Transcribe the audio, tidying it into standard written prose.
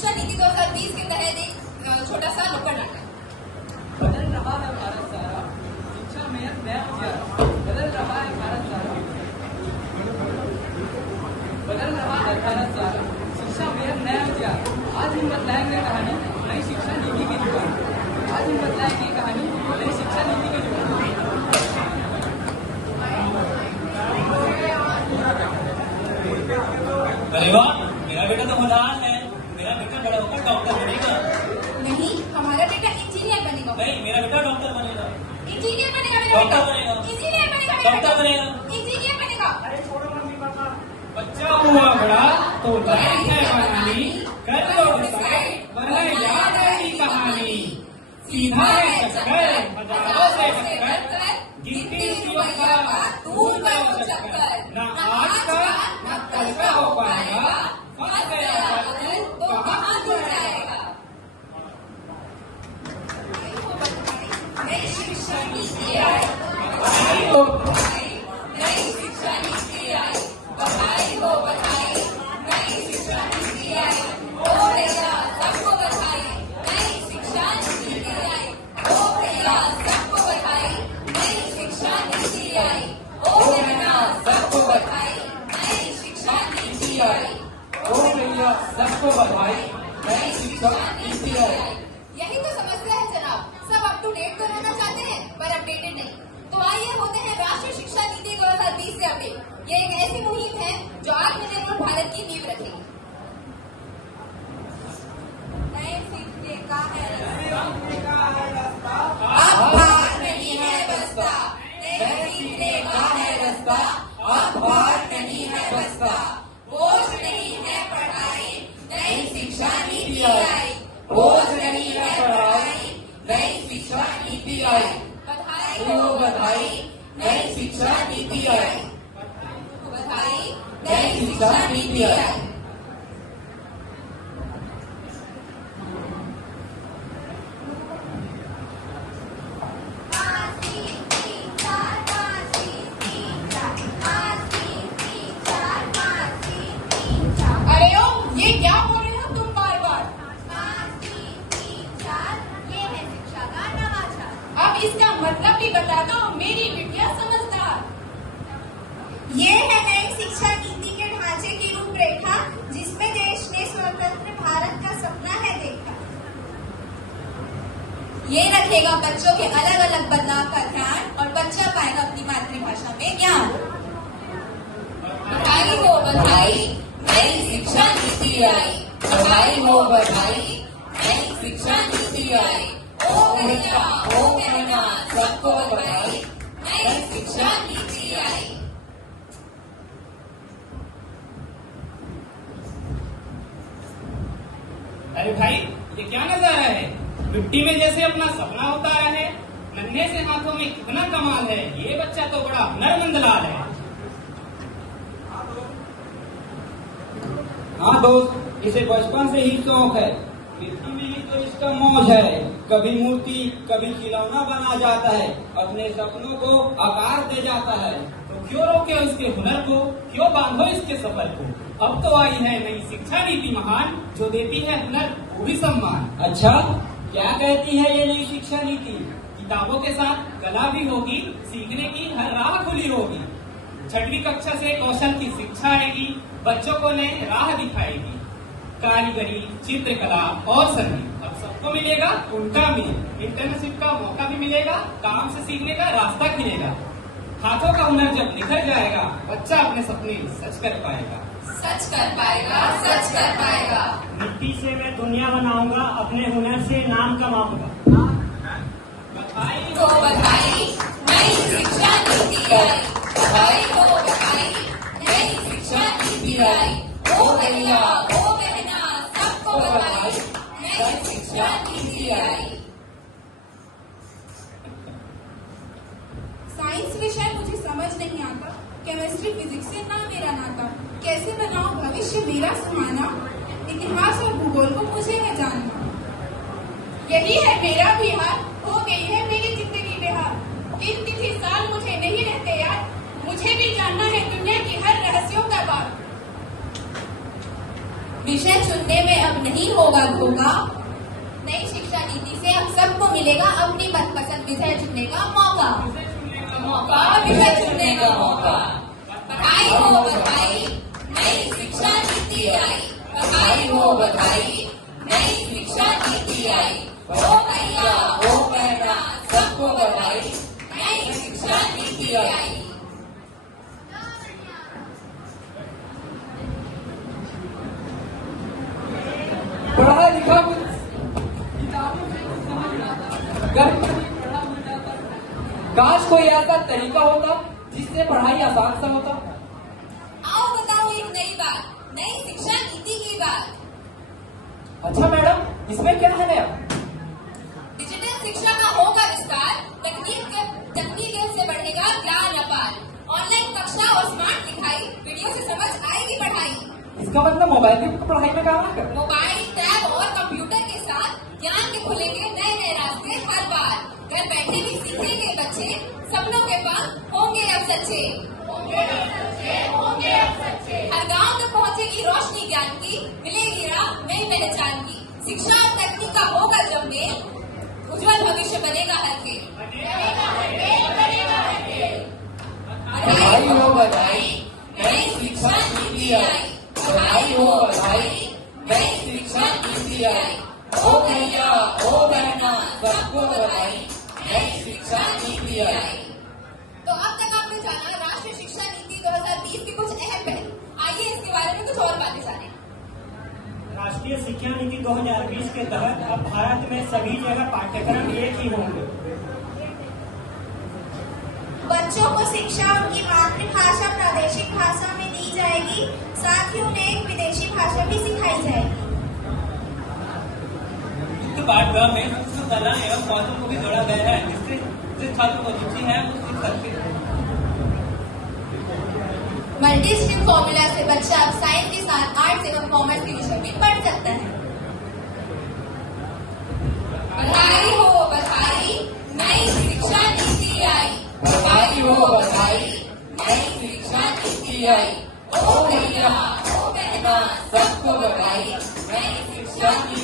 शिक्षा नीति 2020 के तहत एक छोटा सा नुक्कड़ नाटक। बदल रहा है भारत सारा, शिक्षा में नया उजियारा। बदल रहा है भारत सारा, बदल रहा है भारत सारा, शिक्षा में नया उजियारा। आज हम बदलाएंगे कहानी नई शिक्षा नीति की जुबान। आज हम बदलाएंगे कहानी नई शिक्षा नीति की जुबान। अरे वाह, मेरा बेटा तो मदान है। मेरा बेटा बड़ा होकर डॉक्टर बनेगा। नहीं, हमारा बेटा इंजीनियर बनेगा। नहीं, मेरा बेटा डॉक्टर बनेगा। इंजीनियर बनेगा मेरा डॉक्टर बेटा। बनेगा। इंजीनियर बनेगा मेरा डॉक्टर बेटा। बनेगा। इंजीनियर बनेगा। अरे छोड़ो मम्मी पापा। बच्चा हुआ बड़ा तो ड्राइंग है बनानी, कर लो डिसाइड, वरना याद आएगी कहानी। सीधा है चक्कर, हजारों से टक्कर, गिनती रुपया का दूर का वो चक्कर। ना आज का ना कल का हो पाएगा, फंस गया तू तो कहाँ दूर जाएगा। नई शिक्षा नीति आई, नई शिक्षा नीति आई, बधाई हो बधाई। नई शिक्षा नीति आई, ओ भैया सबको बधाई। नई शिक्षा नीति आई, ओ भैया सबको बधाई। नई शिक्षा नीति आई, ओ भैया सबको बधाई। नई शिक्षा नीति आई, ओ भैया सबको बधाई, नई शिक्षा नीति आई। यही तो समस्या है जनाब, सब अप टू डेट तो रहना चाहते हैं पर अपडेटेड नहीं। तो आइए होते हैं राष्ट्रीय शिक्षा नीति 2020 से अपडेट। ये एक ऐसी मुहिम है जो आत्मनिर्भर भारत की नींव रखेगी। नए सीखने का है रास्ता, अब भार नहीं है बसता। नए सीखने का है रास्ता, अब भार नहीं है बसता। बोझ नहीं है पढ़ाई, नई शिक्षा नीति आई। बोझ नहीं है पढ़ाई, नई शिक्षा नीति आई। बधाई हो बधाई, नई शिक्षा नीति आई। बधाई, नई शिक्षा नीति आई। अरे ओ, ये क्या बोल रहे हो तुम बार बार? ये है शिक्षा का नवाचार। अब इसका मतलब भी बता दो, मेरी बिटिया समझदार। ये है नई शिक्षा नीति के ढांचे की रूपरेखा, जिसमें देश ने स्वतंत्र भारत का सपना है देखा। ये रखेगा बच्चों के अलग अलग बदलाव का ध्यान और बच्चा पाएगा अपनी मातृभाषा में ज्ञान। बधाई हो बधाई, नई शिक्षा नीति आई। बधाई हो बधाई, नई शिक्षा नीति आई। ओ भैया ओ बहना सबको बधाई, नई शिक्षा नीति आई। अरे भाई, ये क्या नजारा है? मिट्टी में जैसे अपना सपना उतारा है। नन्हे से हाथों में कितना कमाल है। ये बच्चा तो बड़ा हुनरमंद लाल है। हाँ दोस्त, इसे बचपन से ही शौक है। मिट्टी में ही तो इसका मौज है। कभी मूर्ति कभी खिलौना बना जाता है, अपने सपनों को आकार दे जाता है। तो क्यों रोके उसके हुनर को, क्यों बांधो इसके सफर को। अब तो आई है नई शिक्षा नीति महान, जो देती है हुनर को भी सम्मान। अच्छा, क्या कहती है ये नई शिक्षा नीति? किताबों के साथ कला भी होगी, सीखने की हर राह खुली होगी। 6वीं कक्षा से कौशल की शिक्षा आएगी, बच्चों को नई राह दिखाएगी। कारीगरी, चित्रकला और संगीत अब सबको मिलेगा उनका भी। इंटर्नशिप का मौका भी मिलेगा, काम से सीखने का रास्ता खुलेगा। हाथों का हुनर जब निखर जाएगा, बच्चा अपने सपने सच कर पाएगा। सच कर पाएगा, सच कर पाएगा। मिट्टी से मैं दुनिया बनाऊंगा, अपने हुनर से नाम कमाऊंगा। बधाई तो बधाई, नई शिक्षा नीति आई। बधाई हो बधाई, नई शिक्षा नीति आई। ओ भैया ओ बहना सबको बधाई, नई शिक्षा नीति आई। साइंस विषय मुझे समझ नहीं आता, केमिस्ट्री फिजिक्स से ना मेरा नाता। कैसे बनाऊं भविष्य मेरा सुहाना, इतिहास और भूगोल को मुझे है जानना। यही है मेरा बिहार, हो गई है मेरी जिंदगी बेहार। इन तिथि साल मुझे नहीं रहते यार, मुझे भी जानना है दुनिया की हर रहस्यों का बात। विषय चुनने में अब नहीं होगा धोखा। नई शिक्षा नीति से अब सबको मिलेगा अपनी मनपसंद विषय चुनने का मौका। विषय चुनने का मौका। बधाई हो बधाई, नई शिक्षा नीति आई। बधाई हो बधाई, नई शिक्षा नीति आई। ओ भैया ओ बहना सबको बधाई, नई शिक्षा नीति आई। पढ़ा लिखा कुछ किताबों से कुछ समझ ना आता, घर पर भी पढ़ा मिल जाता। काश कोई ऐसा तरीका होता जिससे पढ़ाई आसान सा होता। आओ बताओ एक नई बात, नई शिक्षा नीति की बात। अच्छा मैडम, इसमें क्या है नया? डिजिटल शिक्षा का होगा विस्तार, तकनीक से बढ़ेगा ज्ञान अपार। ऑनलाइन कक्षा और स्मार्ट लिखाई, वीडियो से समझ आएगी पढ़ाई। इसका मतलब मोबाइल की पढ़ाई में काम कर। मोबाइल, टैब और कंप्यूटर के साथ ज्ञान के खुलेंगे नए नए रास्ते हर बार। घर बैठे भी सीखेंगे बच्चे, सपनों के पंख होंगे अब सच्चे। हर गांव तक पहुंचेगी रोशनी ज्ञान की, मिलेगी राह नई पहचान की। शिक्षा और तकनीक का होगा जब मेल, उज्जवल भविष्य बनेगा हर के। बधाई हो बधाई, नई शिक्षा नीति आई। बधाई हो बधाई, नई शिक्षा नीति आई। ओ भैया ओ बहना सबको बधाई, नई शिक्षा नीति आई। तो अब तक आपने जाना राष्ट्रीय शिक्षा नीति 2020 की कुछ अहम पहलू। आइए इसके बारे में कुछ और बातें जानें। राष्ट्रीय शिक्षा नीति 2020 के तहत अब भारत में सभी जगह पाठ्यक्रम एक ही होंगे। बच्चों को शिक्षा उनकी मातृभाषा प्रादेशिक भाषा में दी जाएगी, साथ ही उन्हें एक विदेशी भाषा भी सिखाई जाएगी। पाठक्रम में संस्कृत कला एवं कौशल को भी जोड़ा गया है, जिससे छात्रों को रुचि है वो सीख सकते हैं। मल्टी स्ट्रीम फॉर्मूला से बच्चा अब साइंस के साथ आर्ट्स एवं कॉमर्स के विषय में पढ़ सकता है। बधाई हो बधाई, नई शिक्षा नीति आई। बधाई हो बधाई, नई शिक्षा नीति आई। ओ भैया ओ बहना सबको बधाई, नई शिक्षा नीति